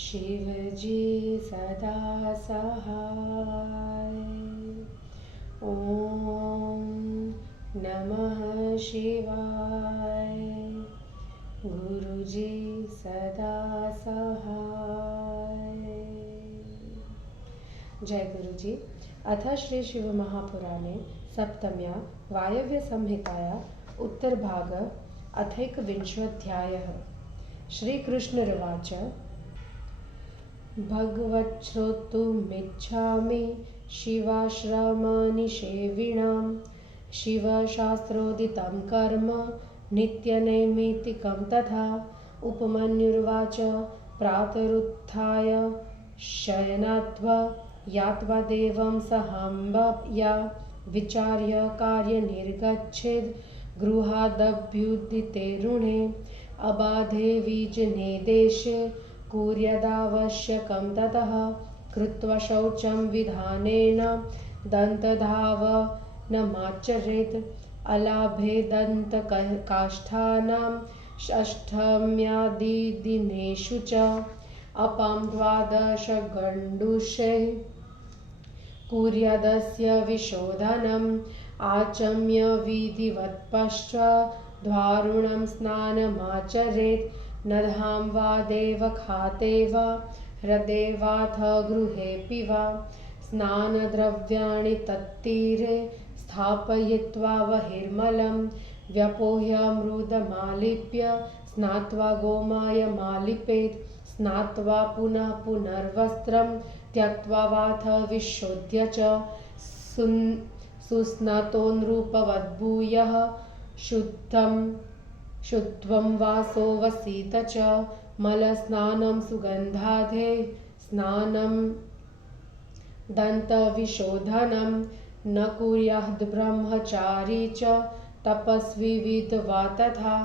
शिवजी सदा सहाय। ॐ नमः शिवाय। गुरुजी सदा सहाय। जय गुरुजी। अथ श्री शिव महापुराणे सप्तम्या वायव्य संहिताया उत्तरभाग अथैकविंशोऽध्यायः। श्रीकृष्णुर्वाच भगवच्छ्रोतुमिच्छामि शिवाश्रमनिषेविणां शिवशास्त्रोदितं कर्म नित्यनैमित्तिकं तथा। उपमन्युर्वाच प्रातरुत्थाय शयनात्वा यात्वा देवं सहाम्बया विचार्य कार्यनिर्गच्छेद् गृहादभ्युदिते ऋणे अबाधे विजने देशे कुर्यादावश्यकं ततः। कृत्वा शौचं विधानेन दन्तधावनमाचरेत् अलाभे दन्तकाष्ठानां अष्टम्यादिदिनेषु च अपां द्वादशगण्डूषैः कुर्यादस्य विशोधनम् आचम्य विधिवत्पश्चाद्वारुणं स्नानमाचरेत् नद्यां वा देवखाते वा हृदे वाथ गृहेऽपि वा स्नानद्रव्याणि तत्तीरे स्थापयित्वा बहिर्मलं व्यपोह्य मृदमालिप्य स्नात्वा गोमयमालिपेत् स्नात्वा पुनः पुनर्वस्त्रं त्यक्त्वा वाथ विशोध्य च सुस्नातो नृपवद्भूयः शुद्ध्वं वासो वसीत च मलस्नानं सुगन्धाधे स्नानं दन्तविशोधनं न कुर्याद् ब्रह्मचारी च तपस्वी विधवा तथा।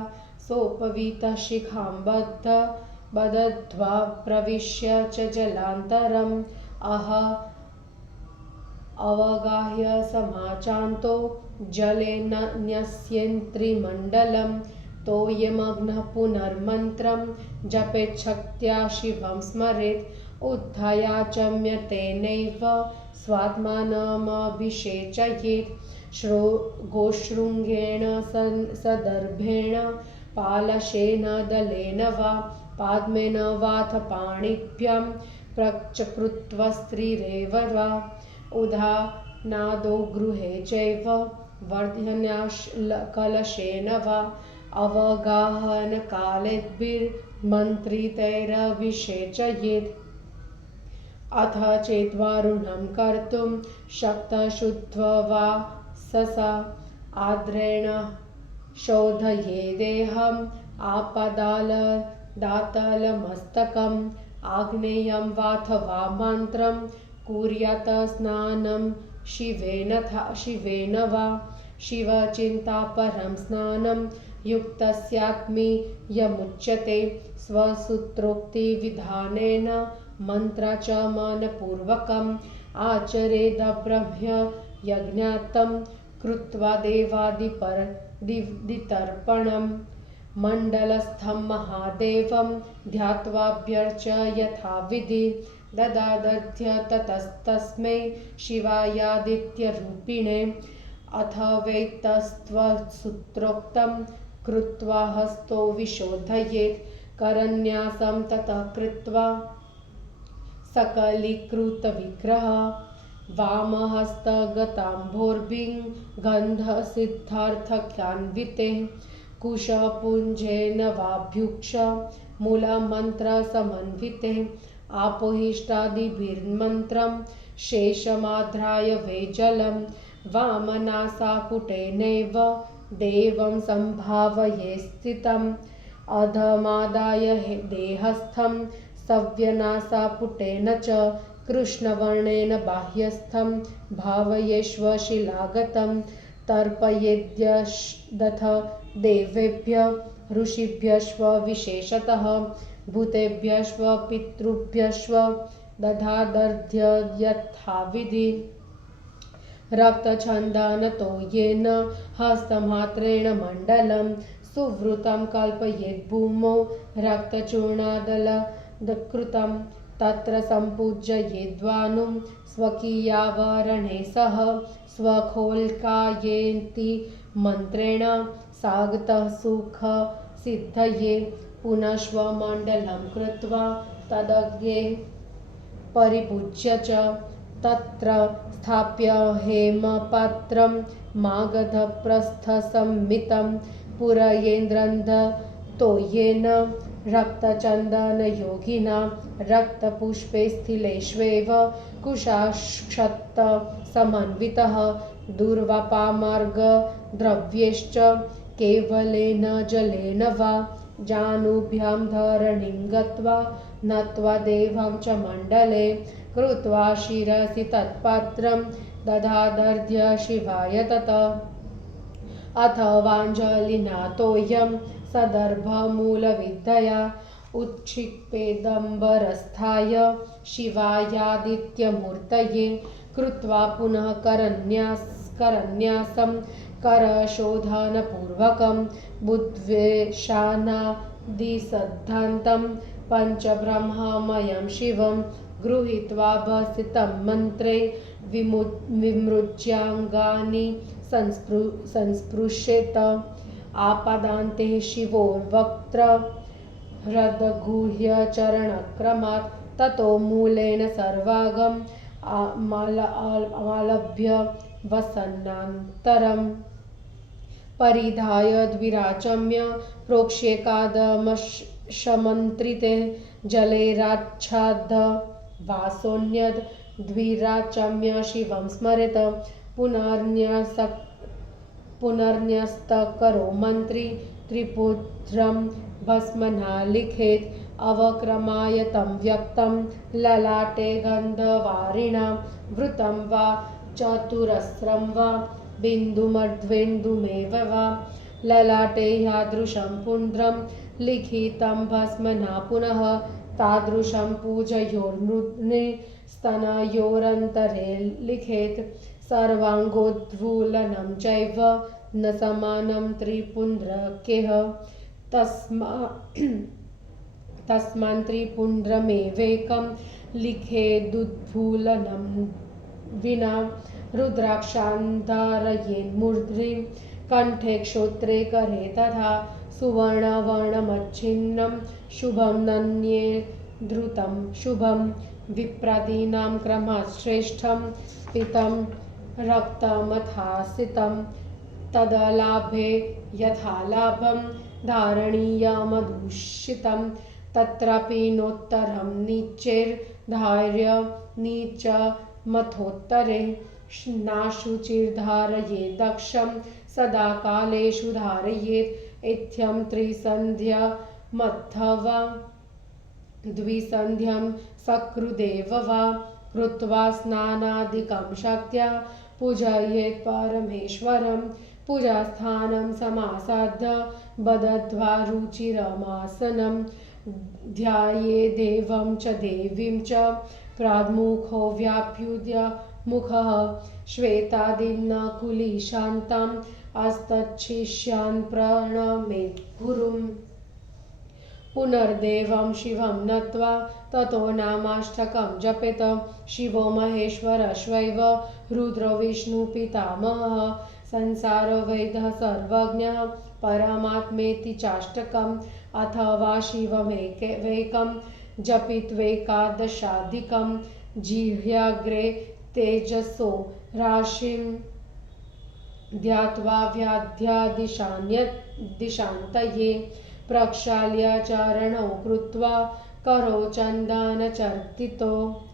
सोपवीतः शिखां बदध्वा प्रविश्य च जलान्तरम् अवगाह्य समाचान्तो जलेन न्यस्येन्द्रिमण्डलं तोयमग्नः पुनर्मन्त्रं जपेच्छक्त्या शिवं स्मरेत् उत्थायाचम्य तेनैव स्वात्मानमभिषेचयेत् गोशृङ्गेण सदर्भेण पालशेन दलेन वा पाद्मेन वाथ पाणिभ्यां प्रचकृत्वस्त्रीरेव वा उदानादो गृहे चैव वर्धन्याकलशेन वा अवगाहनकालेद्भिर्मन्त्रितैरभिषेचयेत्। अथ चेद्वारुणं कर्तुं शक्तशुद्ध्वा वा ससा आर्द्रेण शोधयेदेहम् आपदालदातलमस्तकम् आग्नेयं वाथ वा मन्त्रं कुर्यात् स्नानं शिवेन वा शिवचिन्तापरं स्नानं युक्तस्यात्मीयमुच्यते स्वसूत्रोक्तिविधानेन मन्त्राचमनपूर्वकम् आचरेदब्रह्म्य यज्ञातं कृत्वा देवादितर्पणम् मण्डलस्थं महादेवं ध्यात्वाभ्यर्च्य यथाविधि ददादध्य ततस्तस्मै शिवायादित्यरूपिणे अथ वैतस्त्वसूत्रोक्तं कृत्वा हस्तो विशोधयेत् करन्यासं ततः कृत्वा सकलीकृतविग्रह वामहस्तगताम्भोर्भिः गन्धसिद्धार्थक्यान्विते कुशपुञ्जेन वाभ्युक्ष मूलमन्त्रसमन्विते आपोहिष्टादिभिर्मन्त्रं शेषमाध्राय वै जलं वामनासापुटेनैव देवं सम्भावये स्थितम् अधमादाय देहस्थं सव्यनासापुटेन च कृष्णवर्णेन बाह्यस्थं भावयेष्व शिलागतं तर्पयेद्यदथ देवेभ्यः ऋषिभ्यश्व विशेषतः भूतेभ्यश्व पितृभ्यश्व दधादर्ध्य यथाविधि रक्तछन्दनतो येन हस्तमात्रेण मण्डलं सुवृतं कल्पयेत् भूमौ रक्तचूर्णादल कृतं तत्र सम्पूज्य येद्वानुं स्वकीयावरणे सह स्वखोल्कायेति मन्त्रेण सागतः सुखसिद्धये पुनश्वमण्डलं कृत्वा तदग्रे परिपूज्य च तत्र स्थाप्य हेमपात्रं मागधप्रस्थसंमितं पूरयेन्द्रन्दतोयेन रक्तचन्दनयोगिना रक्तपुष्पे स्थिलेष्वेव कुशाक्षतसमन्वितः दूर्वापामार्गद्रव्यैश्च केवलेन जलेन वा जानुभ्यां धरणीं गत्वा नत्वा देवं च मण्डले कृत्वा शिरसि तत्पात्रं दधादर्घ्य शिवाय तत अथवाञ्जलिना तोयं सदर्भमूलविद्यया उत्क्षिपेदम्बरस्थाय शिवायादित्यमूर्तये कृत्वा पुनः करन्यासं करशोधनपूर्वकं बुद्ध्वेषानादिसिद्धान्तं पञ्चब्रह्ममयं शिवं गृहीत्वा भसितं मन्त्रे विमृज्याङ्गानि संस्पृशेत आपादान्ते शिवोर्वक्त्र हृद्गुह्यचरणक्रमात् ततो मूलेन सर्वागम् आलभ्य वसन्नान्तरम् परिधाय द्विराचम्य प्रोक्ष्येकादमशमन्त्रिते जलेराच्छाद्य वासोऽन्यद् द्विराचम्य शिवं स्मरेत पुनर्न्यस्तकरो मन्त्री त्रिपुत्रं भस्मना लिखेत् अवक्रमाय तं व्यक्तं ललाटे गन्धवारिणा वृतं वा चतुरस्रं वा बिन्दुमर्ध्वेन्दुमेव वा ललाटे यादृशं पुण्ड्रं लिखितं भस्मना पुनः तादृशं पूजयोर्मृद्ने स्तनयोरन्तरे लिखेत् सर्वाङ्गोद्वूलनं चैव न समानं त्रिपुण्ड्रकेह तस्मान् त्रिपुण्ड्रमेवेकं लिखेदुद्वूलनं विना रुद्राक्षान्धारयेन्मूर्ध्निं कण्ठे क्षोत्रे करे तथा सुवर्णवर्णमच्छिन्नं शुभं नन्ये धृतं शुभं विप्रादीनां क्रमाश्रेष्ठं पीतं रक्तमथासितं तदलाभे यथा लाभं धारणीयमदूषितं तत्रापि नोत्तरं नीचैर्धार्यनीचमथोत्तरे नाशुचिर्धारयेत् दक्षं सदा कालेषु धारयेत् इत्थं त्रिसन्ध्यमथवा द्विसन्ध्यं सकृदेव वा कृत्वा स्नानादिकं शक्त्या पूजयेत् परमेश्वरं पूजास्थानं समासाद्य बदध्वा रुचिरमासनं ध्यायेदेवं च देवीं च प्राग्मुखो व्याप्युद्य मुखः श्वेतादिन्न कुलीशान्तम् अस्तच्छिष्यान् प्रणमेत् गुरुम् पुनर्देवं शिवं नत्वा ततो नामाष्टकं जपेत शिवो महेश्वरश्वैव रुद्रो विष्णुपितामहः संसारवैधः सर्वज्ञः परमात्मेति चाष्टकम् अथवा शिवमेकैकं जपित्वेकादशाधिकं जिह्वाग्रे तेजसो राशिं ध्यात्वा व्याध्यादिशान्तये प्रक्षाल्य चरणौ कृत्वा करो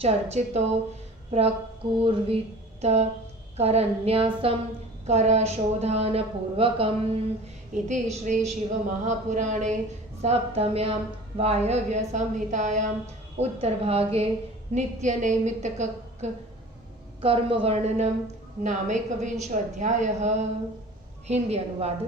चर्चितो प्रकुर्वीत करन्यासं करशोधनपूर्वकम् इति श्री शिवमहापुराणे सप्तम्यां वायव्यसंहितायाम् उत्तरभागे नित्यनैमित्तिककर्मवर्णनं नामैकविंशोऽध्यायः। हिंदी अनुवाद।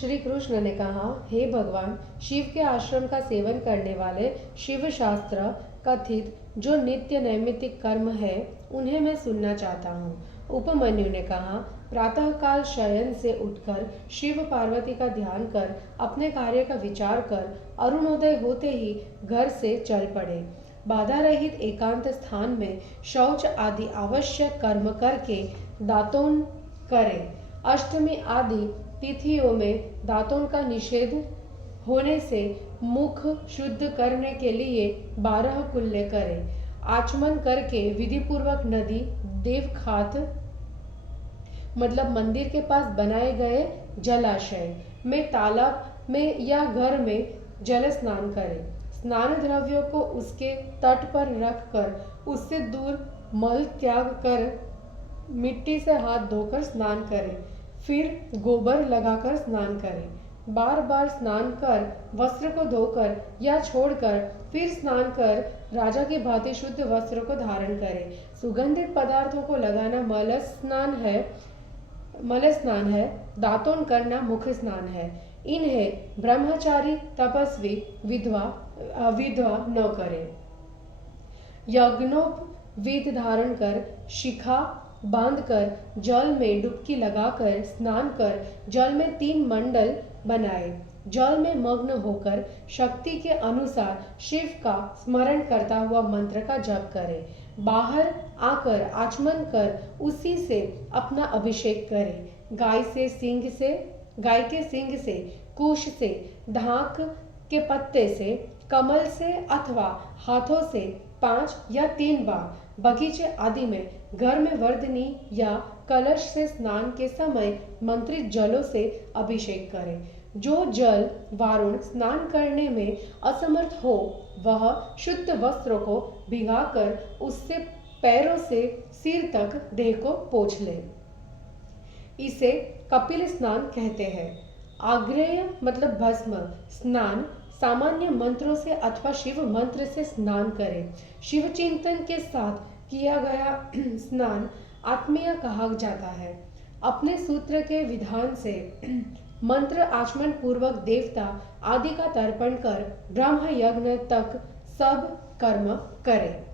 श्री कृष्ण ने कहा, हे भगवान, शिव के आश्रम का सेवन करने वाले शिव शास्त्र कथित जो नित्य नैमित्तिक कर्म है उन्हें मैं सुनना चाहता हूँ। उपमन्यु ने कहा, प्रातःकाल शयन से उठकर शिव पार्वती का ध्यान कर अपने कार्य का विचार कर अरुणोदय होते ही घर से चल पड़े। बाधा रहित एकांत स्थान में शौच आदि आवश्यक कर्म करके दातून करें। अष्टमी आदि तिथियों में दातून का निषेध होने से मुख शुद्ध करने के लिए 12 कुल्ले करें। आचमन करके विधि पूर्वक नदी देवखात मतलब मंदिर के पास बनाए गए जलाशय में, तालाब में या घर में जल स्नान करें। स्नान द्रव्यों को उसके तट पर रखकर उससे दूर मल त्याग कर मिट्टी से हाथ धोकर स्नान करें। फिर गोबर लगाकर स्नान करें। बार बार स्नान कर वस्त्र को धोकर या छोड़कर फिर स्नान कर राजा की भांति शुद्ध वस्त्र को धारण करें। सुगंधित पदार्थों को लगाना मल स्नान है। दातून करना मुख स्नान है। इन्हें ब्रह्मचारी तपस्वी विधवा न करें। यज्ञोपवीत धारण कर शिखा बांधकर जल में डुबकी लगाकर स्नान कर जल में 3 मंडल बनाए। जल में मग्न होकर शक्ति के अनुसार शिव का स्मरण करता हुआ मंत्र का जप करें। बाहर आकर आचमन कर उसी से अपना अभिषेक करें। गाय के सींग से, कुश से, धाक के पत्ते से, कमल से अथवा हाथों से 5 या 3 बार, बगीचे आदि में, घर में वर्धनी या कलश से स्नान के समय मंत्रित जलों से अभिषेक करें। जो जल वारुण स्नान करने में असमर्थ हो वह शुद्ध वस्त्रों को भिगाकर उससे पैरों से सिर तक देह को पोंछ ले। इसे कपिल स्नान कहते हैं। आग्नेय मतलब भस्म स्नान सामान्य मंत्रों से अथवा शिव मंत्र से स्नान करें। शिव चिंतन के साथ किया गया स्नान आत्मीय कहा जाता है। अपने सूत्र के विधान से मंत्र आचमन पूर्वक देवता आदि का तर्पण कर ब्रह्म यज्ञ तक सब कर्म करें।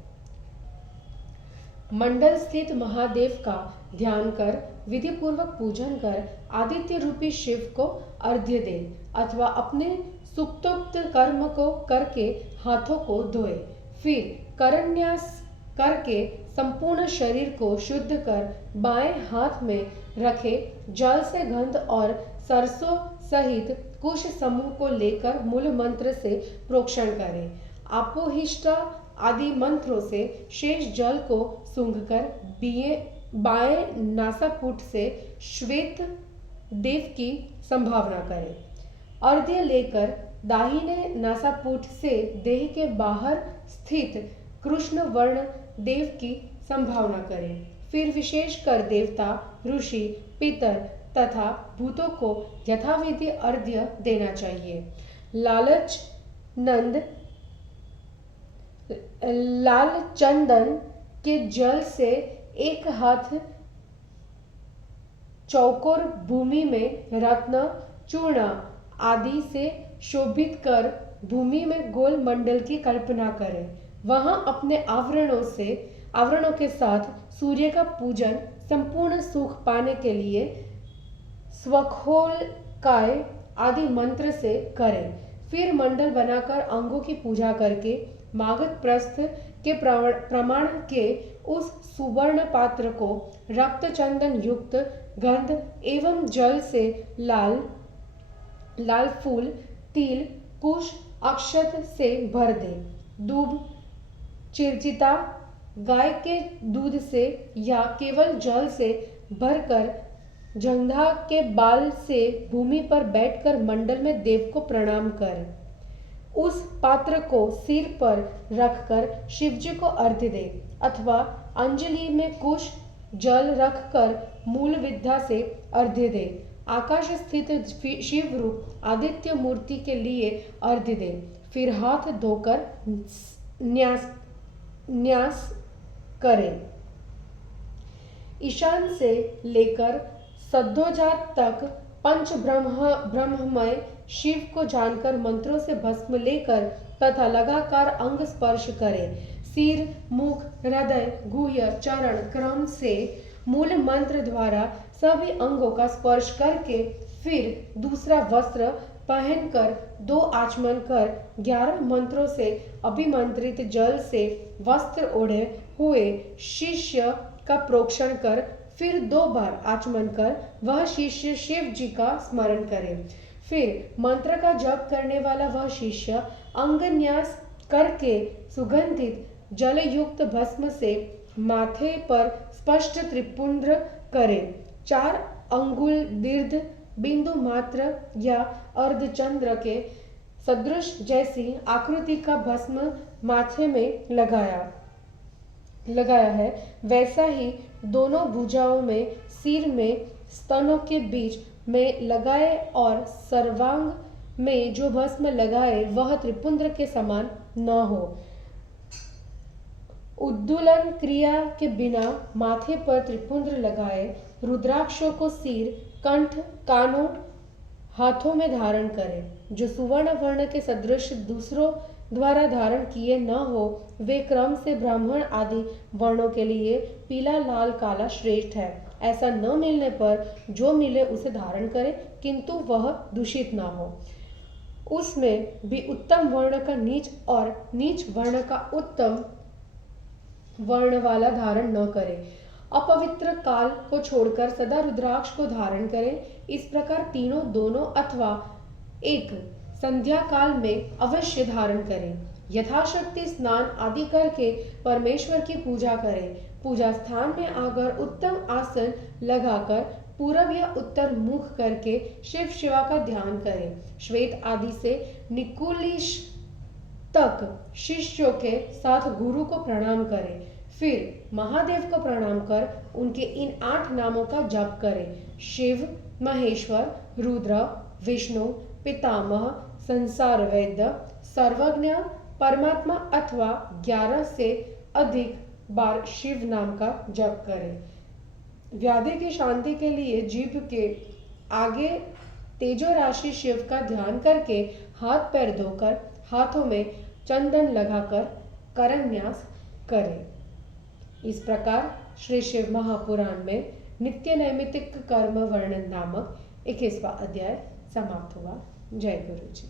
मंडल स्थित महादेव का ध्यान कर विधि पूर्वक पूजन कर आदित्य रूपी शिव को अर्घ्य दे अथवा अपने सुक्तोक्त कर्म को करके हाथों को धोए। फिर करन्यास करके संपूर्ण शरीर को शुद्ध कर बाएं हाथ में रखे जल से गंध और सरसों सहित कुश समूह को लेकर मूल मंत्र से प्रोक्षण करें। आपोहिष्टा आदि मंत्रों से शेष जल को सूंघकर बाएं नासापुट से श्वेत देव की संभावना करें। अर्घ्य लेकर दाहिने नासापुट से देह के बाहर स्थित कृष्ण वर्ण देव की संभावना करें। फिर विशेष कर देवता, ऋषि, पितर तथा भूतों को यथाविधि अर्घ्य देना चाहिए। लाल चंदन के जल से एक हाथ चौकोर भूमि में रत्न चूर्ण आदि से शोभित कर भूमि में गोल मंडल की कल्पना करें। वहां अपने आवरणों के साथ सूर्य का पूजन संपूर्ण सुख पाने के लिए स्वखोलकाय आदि मंत्र से करें। फिर मंडल बनाकर अंगों की पूजा करके मागध प्रस्थ के प्रमाण के उस सुवर्ण पात्र को रक्त चंदन युक्त गंध एवं जल से लाल फूल, तिल, कुश, अक्षत से भर दे। दूब, चिरचिता, गाय के दूध से या केवल जल से भरकर जंघा के बाल से भूमि पर बैठकर मंडल में देव को प्रणाम कर उस पात्र को सिर पर रखकर शिवजी को अर्घ्य दे अथवा अंजलि में कुश जल रखकर मूल विद्या से अर्घ्य दे। आकाश स्थित शिव रूप आदित्य मूर्ति के लिए अर्घ्य दे। फिर हाथ धोकर न्यास करें। ईशान से लेकर सद्योजात तक पंच ब्रह्ममय शिव को जानकर मंत्रों से भस्म लेकर तथा लगातार अंग स्पर्श करें। सिर, मुख, हृदय, गुह्य, चरण क्रम से मूल मंत्र द्वारा सभी अंगों का स्पर्श करके फिर दूसरा वस्त्र पहनकर 2 आचमन कर 11 मंत्रों से अभिमंत्रित जल से वस्त्र ओढ़े हुए शिष्य का प्रोक्षण कर फिर 2 बार आचमन कर वह शिष्य शिव जी का स्मरण करे। फिर मंत्र का जप करने वाला वह शिष्य अंगन्यास करके सुगंधित जलयुक्त भस्म से माथे पर स्पष्ट त्रिपुंड्र करे। 4 अंगुल दीर्घ बिंदु मात्र या अर्धचंद्र के सदृश जैसी आकृति का भस्म माथे में लगाया है, वैसा ही दोनों भुजाओं में, सिर में, स्तनों के बीच में लगाए और सर्वांग में जो भस्म लगाए वह त्रिपुंड्र के समान न हो। उद्दूलन क्रिया के बिना माथे पर त्रिपुंड्र लगाए रुद्राक्षों को सिर, कंठ, कानों, हाथों में धारण करें। जो सुवर्ण वर्ण के सदृश दूसरों द्वारा धारण किए न हो वे क्रम से ब्राह्मण आदि वर्णों के लिए पीला, लाल, काला श्रेष्ठ है। ऐसा न मिलने पर जो मिले उसे धारण करे, किंतु वह दूषित न हो। उसमें भी उत्तम वर्ण का नीच और नीच वर्ण का उत्तम वर्ण वाला धारण न करे। अपवित्र काल को छोड़कर सदा रुद्राक्ष को धारण करें। इस प्रकार तीनों, दोनों अथवा एक संध्या काल में अवश्य धारण करें। यथाशक्ति स्नान आदि करके परमेश्वर की पूजा करें। पूजा स्थान में आकर उत्तम आसन लगाकर पूरब या उत्तर मुख करके शिव शिवा का ध्यान करें। श्वेत आदि से निकुलिश तक शिष्यों के साथ गुरु को प्रणाम करें। फिर महादेव को प्रणाम कर उनके इन 8 नामों का जप करें। शिव, महेश्वर, रुद्र, विष्णु, पितामह, संसार वैद्य, सर्वज्ञ, परमात्मा अथवा 11 से अधिक बार शिव नाम का जप करें। व्याधि की शांति के लिए जीभ के आगे तेजो राशि शिव का ध्यान करके हाथ पैर धोकर हाथों में चंदन लगाकर करन्यास करें। इस प्रकार श्री शिव महापुराण में नित्य नैमित्तिक कर्म वर्णन नामक 21वां अध्याय समाप्त हुआ। जय गुरु जी।